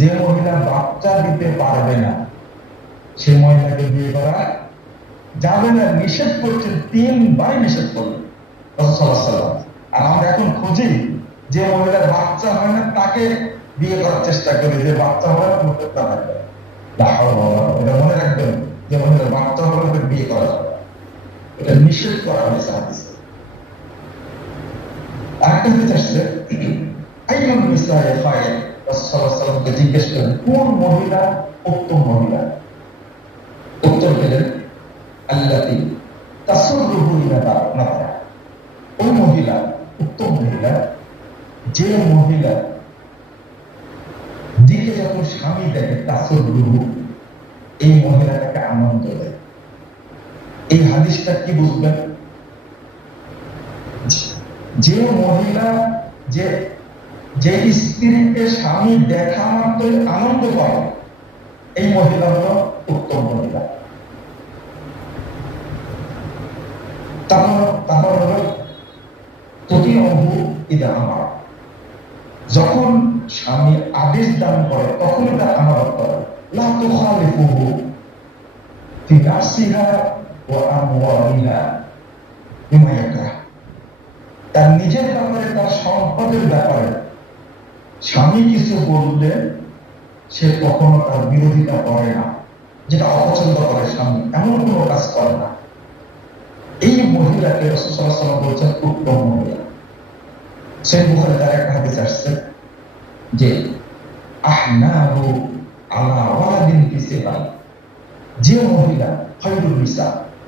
যে মহিলা বাচ্চা দিতে পারবে না, সে মহিলাকে বিয়ে করা যাবে না, নিষেধ করছেন তিনবার নিষেধ ওয়াসাল্লাম। আর আমরা এখন খুঁজি যে মহিলার বাচ্চা হয় না, তাকে বিয়ে করার চেষ্টা করি, যে বাচ্চা হয় না লোকের তা থাকবে। এটা মনে রাখবেন, যে মহিলার বাচ্চা হলে তাকে বিয়ে করা যাবে এটা নিষেধ করা হয়েছে হাদিসে আরেকটা হাদিস আসছে আইয়ুন নিসায়ে খায়র রাসূল সাল্লাল্লাহু আলাইহি ওয়াসাল্লামকে জিজ্ঞেস করলেন কোন মহিলা উত্তম মহিলা? উত্তর দিলেন আল্লাতি ওই মহিলা, উত্তম মহিলা, যে মহিলা দিকে যখন স্বামী দেখে তাসররুহু এই মহিলাটাকে আনন্দ দেয়। এই হাদিসটা কি বুঝবেন? যে মহিলা যে যে স্ত্রীকে স্বামী দেখা মাত্রই আনন্দ পায়, এই মহিলা হলো উত্তম মহিলা। আমার। যখন স্বামী আদেশ দান করে তখনই তার আমানত করে লা তুখালিফুহু ফি নাফসিহা ওয়া আমওয়ালিহা বিমা তার নিজের ব্যাপারে, তার সম্পদের ব্যাপারে স্বামী কিছু বললে সে কখনো তার বিরোধিতা করে না, যেটা অপছন্দ করে স্বামী, এমন কোনো কাজ করে না। এই মহিলাকে রসুলাম বলছেন, উত্তম মহিলা। সে মুখে তার একটা হাদিস আসছে যে, আহনাহু আলা ওয়ালাদিন ফিসিবাই যে মহিলা খৈরুল নিসা,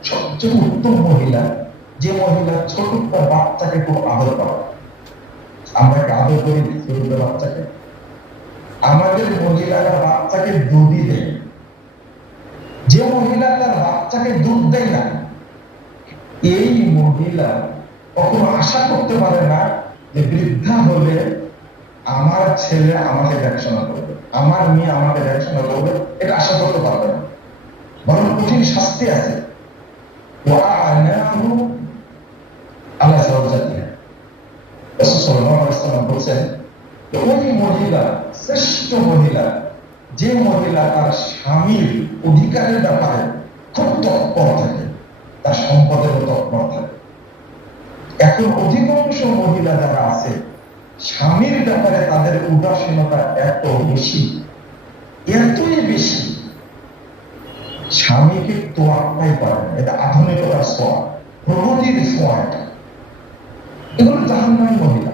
সবচেয়ে উত্তম মহিলা, যে মহিলা ছোট বাচ্চাকে খুব আদর করে। আমরা কি আদর করি ছোট বাচ্চাকে। আমাদের মহিলারা বাচ্চাকে দুধই দেয় যে মহিলা তার বাচ্চাকে দুধ দেয় না, এই মহিলা কখনো আশা করতে পারে না যে বৃদ্ধা হলে আমার ছেলে আমাকে দেখাশোনা করবে, আমার মেয়ে আমাকে দেখাশোনা করবে, এটা আশা করতে পারবে না। বরং কঠিন শাস্তি আছে ওয়া'আনাহু আলা যাওজাতিহা রাসূল বলেন যে ওই মহিলা, শ্রেষ্ঠ মহিলা, যে মহিলা তার স্বামীর অধিকারের ব্যাপারে খুব তৎপর থাকে, তার সম্পদের তৎপর থাকে। এখন অধিকাংশ মহিলা যারা আছে, স্বামীর ব্যাপারে তাদের উদাসীনতা এত বেশি, এতই বেশি, স্বামীকে তোয়াক্কাই করে না, এটা আধুনিকতার ছোঁয়া, প্রগতির ছোঁয়া এটা। এগুলো জাহান্নামী মহিলা।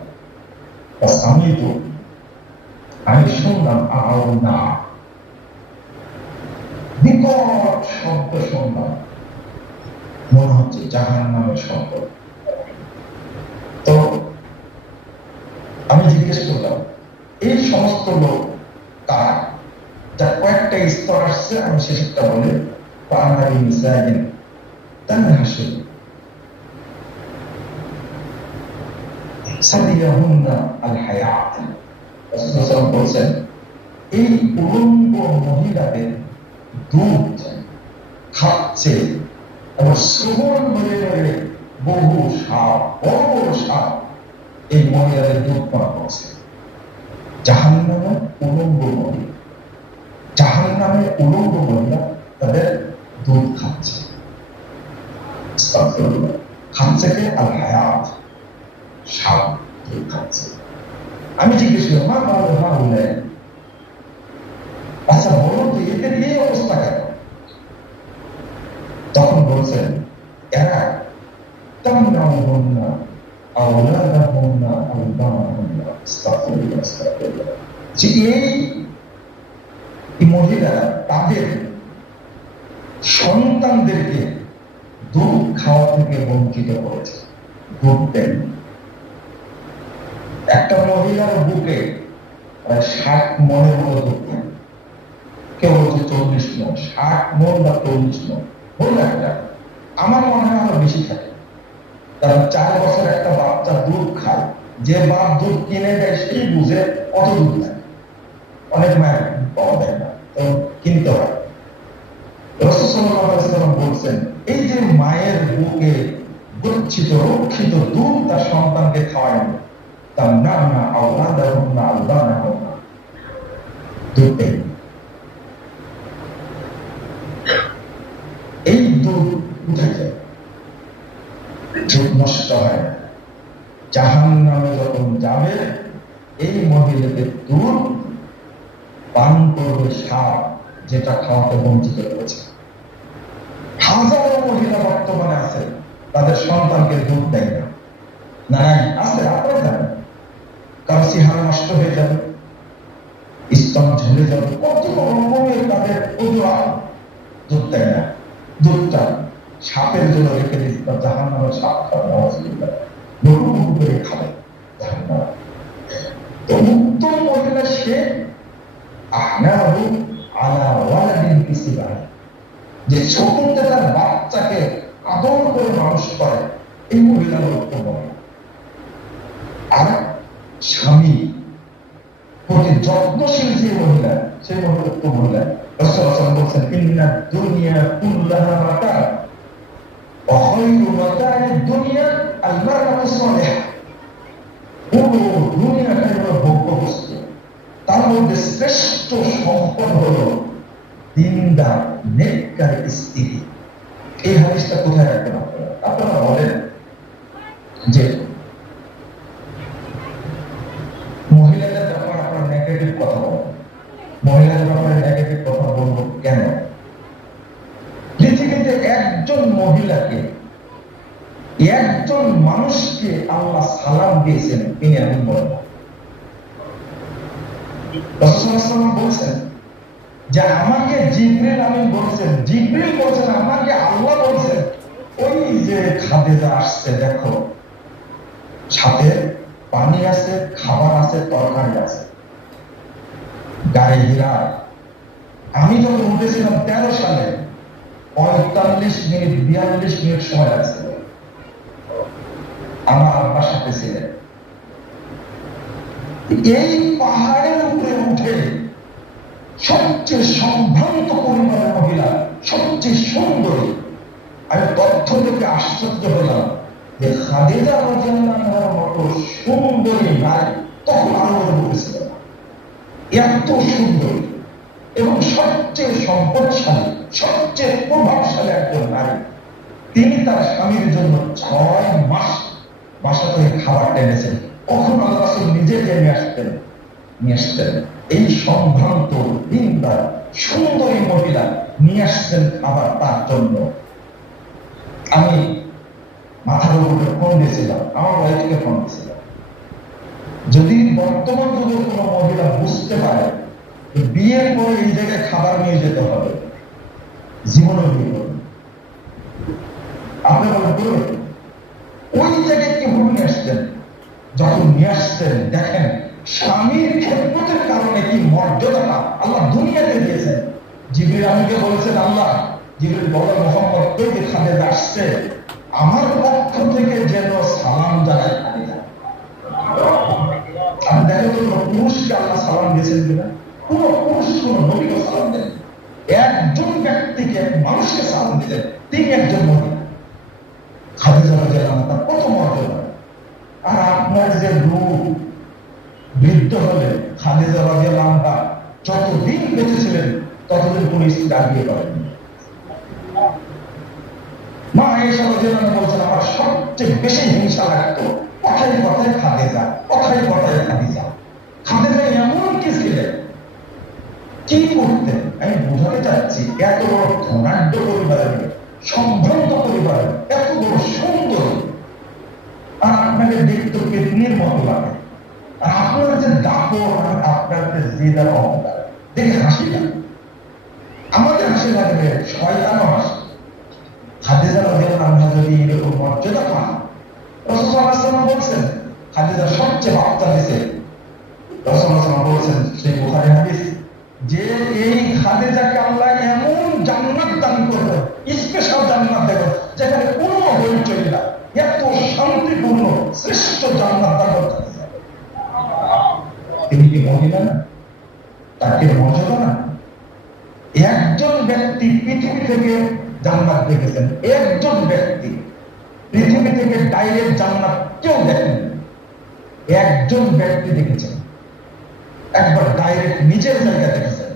আমি শুনলাম আও বিকট শব্দ শুনলাম মনে হচ্ছে জাহান নামের শব্দ তো আমি জিজ্ঞেস করলাম, এই সমস্ত লোক তারা যা কয়েকটা স্তর আসছে, আমি সেসবটা বলে। পাহাড়ি মিসাইন তার হাসে সাদিয়াহুন্না আল হায়াত রাসূলুল্লাহ বলছেন, এই উলঙ্গ মহিলাদের দুধ খাচ্ছে এবং শ্রবণ মেরে মেরে বহু সাপ, বড় বড় সাপ এই মহিলাদের দুধ পান করছে। জাহান নামে উলঙ্গ মহিলা জাহান নামে উলঙ্গ মহিলা তাদের দুধ খাচ্ছে। খাচ্ছে আল হায়াত আমি জিজ্ঞেস করলাম, মা বাবা মা বলে আচ্ছা বলুন তো এদের এই অবস্থা কেন? তখন বলছেন এরা যে এই এই মহিলারা তাদের সন্তানদেরকে দুধ খাওয়া থেকে বঞ্চিত দেন একটা মহিলার বুকে প্রায় ষাট মনের মতো কেউ বলছে চল্লিশ মন, ষাট মন বা চল্লিশ মন একটা আমার মনে হয় আরও বেশি থাকে। কারণ চার বছর একটা বাচ্চা দুধ খায়, যে বাপ দুধ কিনে দেয় সেই বুঝে কত দুধ অনেক মায়ের পাওয়া যায় না, তো কিনতে হয়। বলছেন, এই যে মায়ের বুকে গচ্ছিত রক্ষিত দুধ তার সন্তানকে খাওয়ায় তার নাম না আওলাদা হোক না আল্লাহ হোক না দুধ দেয় এই দুধ দুধ নষ্ট এই মহিলাদের দুধ পান করবে সাপ, যেটা খাওয়াতে বঞ্চিত করেছে হাজারো মহিলা বর্তমানে আছে, তাদের সন্তানকে দুধ দেয় না। না আছে, আপনারা জানেন। কারণ সিহারা নষ্ট হয়ে যাবে। স্তন ঝুলে যাবে। কত রকমের তাদের দেয় না। দুধটা সাপের জন্য রেখে দিচ্ছে তার জাহান নামের সাপ খাওয়া বহু করে খাবে নামা তো মহিলা সে আহনাহু আলা ওয়ালাদিন কিসিবাহ যে ছোটতে তার বাচ্চাকে আদর করে মানুষ করে, এই মহিলা হলো উত্তম স্বামী প্রতি যত্নশীল যে মহিলা, সেই মহিলা মহিলা। বলছেন, ইন্না দুনিয়া কুল্লাহা মাতা মাতা'i দুনিয়া আল মারআতু সালিহা। পুরো ভোগ্য বস্তু তার মধ্যে শ্রেষ্ঠ সম্পদ হলো দিনদার, নেককার স্ত্রী। এই হাদিসটা কোথায় আপনারা বলেন যে একজন মানুষকে আল্লাহ সালাম দিয়েছেন, তিনি আমি বলছেন যে, আমাকে জিব্রিল আমি বলছেন, জিব্রিল বলছেন, আমাকে আল্লাহ বলছেন, ওই যে খাদেজা আসছে, দেখো, সাথে পানি আছে, খাবার আছে, তরকারি আছে। গাড়ি হীরা আমি যখন উঠেছিলাম তেরো সালে, পঁয়তাল্লিশ মিনিট, বিয়াল্লিশ মিনিট সময় লাগছিল। আমার আব্বার সাথে ছিলেন। এই পাহাড়ের উপরে উঠে সবচেয়ে সম্ভ্রান্ত পরিবারের মহিলা, সবচেয়ে সুন্দরী, আমি তথ্য থেকে আশ্চর্য হলাম যে খাদিজা রাজিয়াল্লাহর মতো সুন্দরী নারী তখন আরও উঠেছিল এত সুন্দর এবং সবচেয়ে সম্পদশালী, সবচেয়ে প্রভাবশালী একজন নারী। তিনি তার স্বামীর জন্য ছয় মাস বাসা থেকে খাবার টেনেছেন কখন আল্লাহ নিজে নিয়ে আসতেন নিয়ে আসতেন। এই সম্ভ্রান্ত, দিনদার, সুন্দরী মহিলা নিয়ে আসছেন খাবার তার জন্য। আমি মাথার উপরে ফোন দিয়েছিলাম, আমার ওয়াইফকে ফোন দিয়েছিলাম। যদি বর্তমান যুগের কোন মহিলা বুঝতে পারে বিয়ের পরে এই জায়গায় খাবার নিয়ে যেতে হবে ওই জায়গায় আসতেন যখন নিয়ে দেখেন, স্বামীর ক্ষেত্রের কারণে কি মর্যাদাটা আল্লাহ দুনিয়াতে দিয়েছেন। জিবির বলেছেন, আল্লাহ জিবির বড় মোহাম্মদ কে যে খাদে আসছে, আমার পক্ষ থেকে যেন সালাম খাদিজা। কোনো পুরুষকে আল্লাহ সালাম দিয়েছেন কিনা? পুরুষ, কোন নবীকে সালাম দেন একজন ব্যক্তিকে মানুষকে সালাম দিলেন তিনি একজন মহিলা খাদিজা তার আর আপনার যে রূপ বৃদ্ধ হলে খাদিজা যতদিন বেঁচে ছিলেন, ততদিন কোন স্ত্রী বিয়ে করেন মা বলছেন, আমার সবচেয়ে বেশি হিংসা লাগতো কথায় কথায় খাদিজা কথায় কথায় খাদিজা খাদিজা এমন কি ছিলেন কি করতেন? আমি বোঝাতে চাচ্ছি, এত বড় ধনাঢ্য পরিবারের সম্ভ্রান্ত পরিবারের এত বড় সুন্দর। আর আপনাকে দেখতে পেতনির মতো লাগে। আর আপনার যে দাপট আর আপনার যে জেদার অহংকার, দেখে হাসি লাগে। আমাদের হাসি লাগবে শয়তানও হাসি। খাদিজা রাদিয়াল্লাহু আনহা যদি এরকম মর্যাদা পান, রাসূলুল্লাহ সাল্লাল্লাহু বলছেন খাদিজা সবচেয়ে বার্তা দিছে রাসূলুল্লাহ বলেছেন, সেই বুখারী হাদিস, যে এই খাদিজাকে আল্লাহ এমন জান্নাত দান করবে স্পেশাল জান্নাত দেবে, যেখানে কোনো হইচই না, এত শান্তিপূর্ণ, শ্রেষ্ঠ জান্নাত দান করতেছে তিনি কি মহিলা না? তাকে মর্যাদা না? একজন ব্যক্তি পৃথিবী থেকে জান্নাত দেখেছেন, একজন ব্যক্তি পৃথিবী থেকে ডাইরেক্ট জান্নাত কেউ দেখেন। একজন ব্যক্তি দেখেছেন একবার ডাইরেক্ট নিজের জায়গা দেখেছেন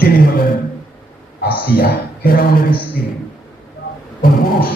তিনি হলেন আসিয়া ফেরাউনের স্ত্রী। পুরুষ?